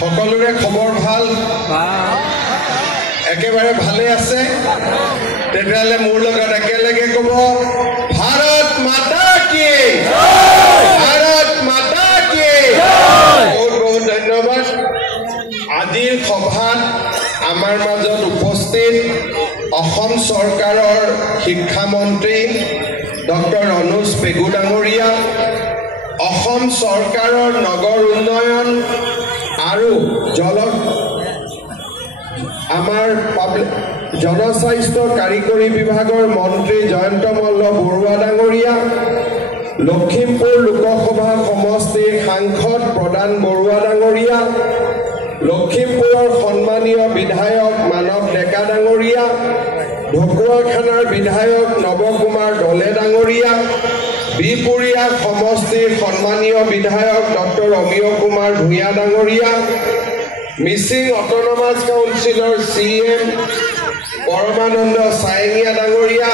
সকলোৰে খবৰ ভাল একেবাৰে ভালে আছে তেতিয়ালে মোৰ লগত একেলগে ক'ব ভাৰত মাতা কি ভাৰত মাতা কি বহুত বহুত ধন্যবাদ আজিৰ সভাত আমাৰ মাজত উপস্থিত অসম চৰকাৰৰ শিক্ষা মন্ত্ৰী ডক্টৰ অনুজ পেগু ডাঙৰীয়া অসম চৰকাৰৰ নগৰ উন্নয়ন আৰু আমাৰ জনস্বাস্থ্য কাৰিকৰী বিভাগৰ মন্ত্ৰী জয়ন্ত মল্ল বৰুৱা ডাঙৰীয়া লখিমপুৰ লোকসভা সমষ্টিৰ সাংসদ প্ৰধান বৰুৱা ডাঙৰীয়া লখিমপুৰৰ সন্মানীয় বিধায়ক মানৱ ডেকা ডাঙৰীয়া ঢকুৱাখানাৰ বিধায়ক নৱকুমাৰ দলে ডাঙৰীয়া বিপুৰীয়া সমষ্টিৰ সন্মানীয় বিধায়ক ডক্টৰ অমিয় কুমাৰ ভূঞা ডাঙৰীয়া মিচিং অট'নমাছ কাউন্সিলৰ CM পৰমানন্দ চাইঙীয়া ডাঙৰীয়া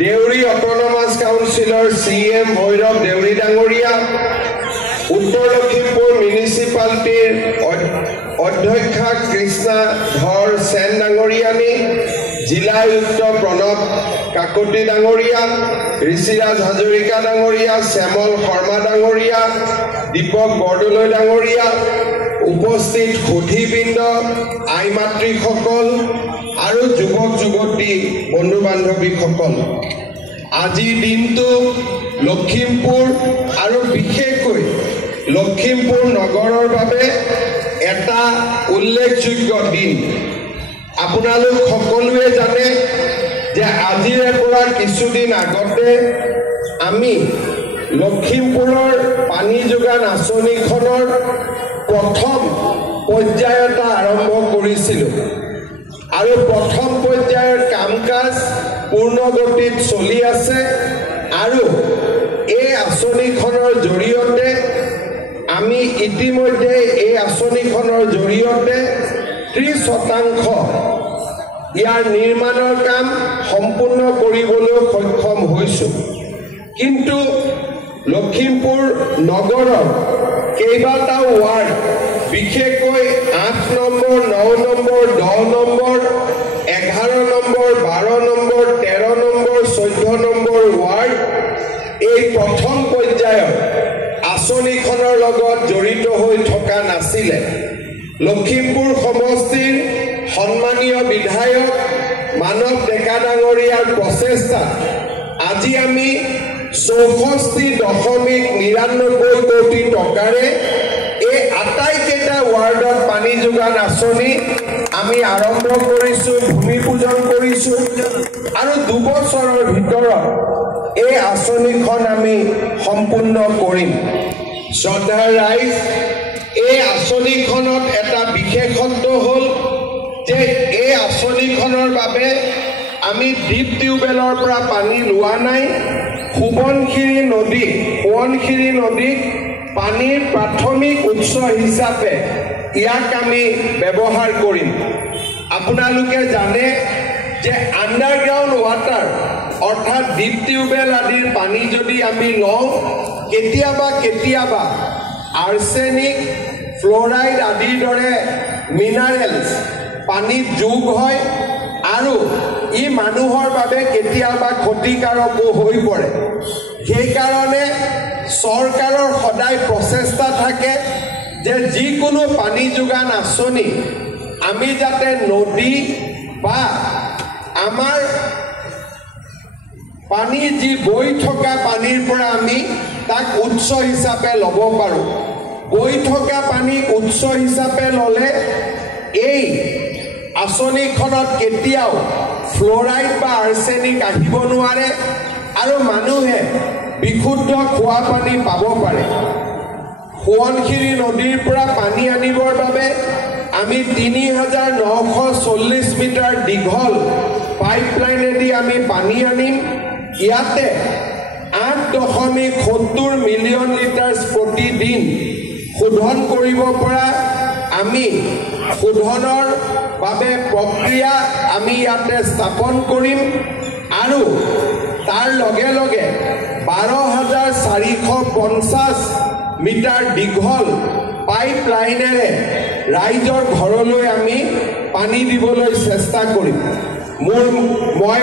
দেউৰী অট'নমাছ কাউন্সিলৰ CM ভৈৰৱ দেউৰী ডাঙৰীয়া উত্তৰ লখিমপুৰ মিউনিচিপালিটিৰ অধ্যক্ষা কৃষ্ণা ধৰ সেন ডাঙৰীয়ানী জিলা আয়ুক্ত প্ৰণৱ কাকতি ডাঙৰীয়া ঋষিৰাজ হাজৰিকা ডাঙৰীয়া শ্যামল শৰ্মা ডাঙৰীয়া দীপক বৰদলৈ ডাঙৰীয়া উপস্থিত সুধীবৃন্দ আই মাতৃসকল আৰু যুৱক যুৱতী বন্ধু বান্ধৱীসকল আজিৰ দিনটো লখিমপুৰ আৰু বিশেষকৈ লখিমপুৰ নগৰৰ বাবে এটা উল্লেখযোগ্য দিন আপোনালোক সকলোৱে জানে যে আজিৰে পৰা কিছুদিন আগতে আমি লখিমপুৰৰ পানী যোগান আঁচনিখনৰ প্ৰথম পৰ্যায় এটা আৰম্ভ কৰিছিলোঁ আৰু প্ৰথম পৰ্যায়ৰ কাম কাজ পূৰ্ণগতিত চলি আছে আৰু এই আঁচনিখনৰ জৰিয়তে আমি ইতিমধ্যে এই আঁচনিখনৰ জৰিয়তে 30% ইয়াৰ নিৰ্মাণৰ কাম সম্পূৰ্ণ কৰিবলৈ সক্ষম হৈছোঁ কিন্তু লখিমপুৰ নগৰৰ কেইবাটাও ৱাৰ্ড বিশেষকৈ 8 number 9 number 10 number 11 number 12 number 13 number 14 number ward এই প্ৰথম পৰ্যায়ৰ আঁচনিখনৰ লগত জড়িত হৈ থকা নাছিলে লখিমপুৰ সমষ্টিৰ সন্মানীয় বিধায়ক মানৱ ডেকা ডাঙৰীয়াৰ প্ৰচেষ্টা আজি আমি 64.99 কোটি টকাৰে এই আটাইকেইটা ৱাৰ্ডত পানী যোগান আঁচনি আমি আৰম্ভ কৰিছোঁ ভূমি পূজন কৰিছোঁ আৰু 2 বছৰৰ ভিতৰত এই আঁচনিখন আমি সম্পূৰ্ণ কৰিম শ্ৰদ্ধাৰ ৰাইজ এই আঁচনিখনত এটা বিশেষত্ব হ'ল যে এই আঁচনিখনৰ বাবে আমি ডিপ টিউবেলৰ পৰা পানী লোৱা নাই সোৱণশিৰি নদীক পানীৰ প্ৰাথমিক উৎস হিচাপে ইয়াক আমি ব্যৱহাৰ কৰিম আপোনালোকে জানে যে আণ্ডাৰগ্ৰাউণ্ড ৱাটাৰ অৰ্থাৎ ডিপ টিউবেল আদিৰ পানী যদি আমি লওঁ কেতিয়াবা আৰ্ছেনিক ফ্ল'ৰাইড আদিৰ দৰে মিনাৰেলছ পানীত যোগ হয় আৰু ই মানুহৰ বাবে কেতিয়াবা ক্ষতিকাৰকো হৈ পৰে সেইকাৰণে চৰকাৰৰ সদায় প্ৰচেষ্টা থাকে যে যিকোনো পানী যোগান আঁচনি আমি যাতে নদী বা আমাৰ পানী যি বৈ থকা পানীৰ পৰা আমি তাক উৎস হিচাপে ল'ব পাৰোঁ বৈ থকা পানীক উৎস হিচাপে ল'লে এই আঁচনিখনত কেতিয়াও ফ্ল'ৰাইড বা আৰ্ছেনিক আহিব নোৱাৰে আৰু মানুহে বিশুদ্ধ খোৱা পানী পাব পাৰে সোৱণশিৰি নদীৰ পৰা পানী আনিবৰ বাবে আমি ৩৯৪০ মিটাৰ দীঘল পাইপলাইনেদি আমি পানী আনিম ইয়াতে ৮.৭০ মিলিয়ন লিটাৰ প্ৰতিদিন শোধন কৰিব পৰা আমি শোধনৰ বাবে প্ৰক্ৰিয়া আমি ইয়াতে স্থাপন কৰিম আৰু তাৰ লগে লগে ১২,৪৫০ মিটাৰ দীঘল পাইপ লাইনেৰে ৰাইজৰ ঘৰলৈ আমি পানী দিবলৈ চেষ্টা কৰিম। মই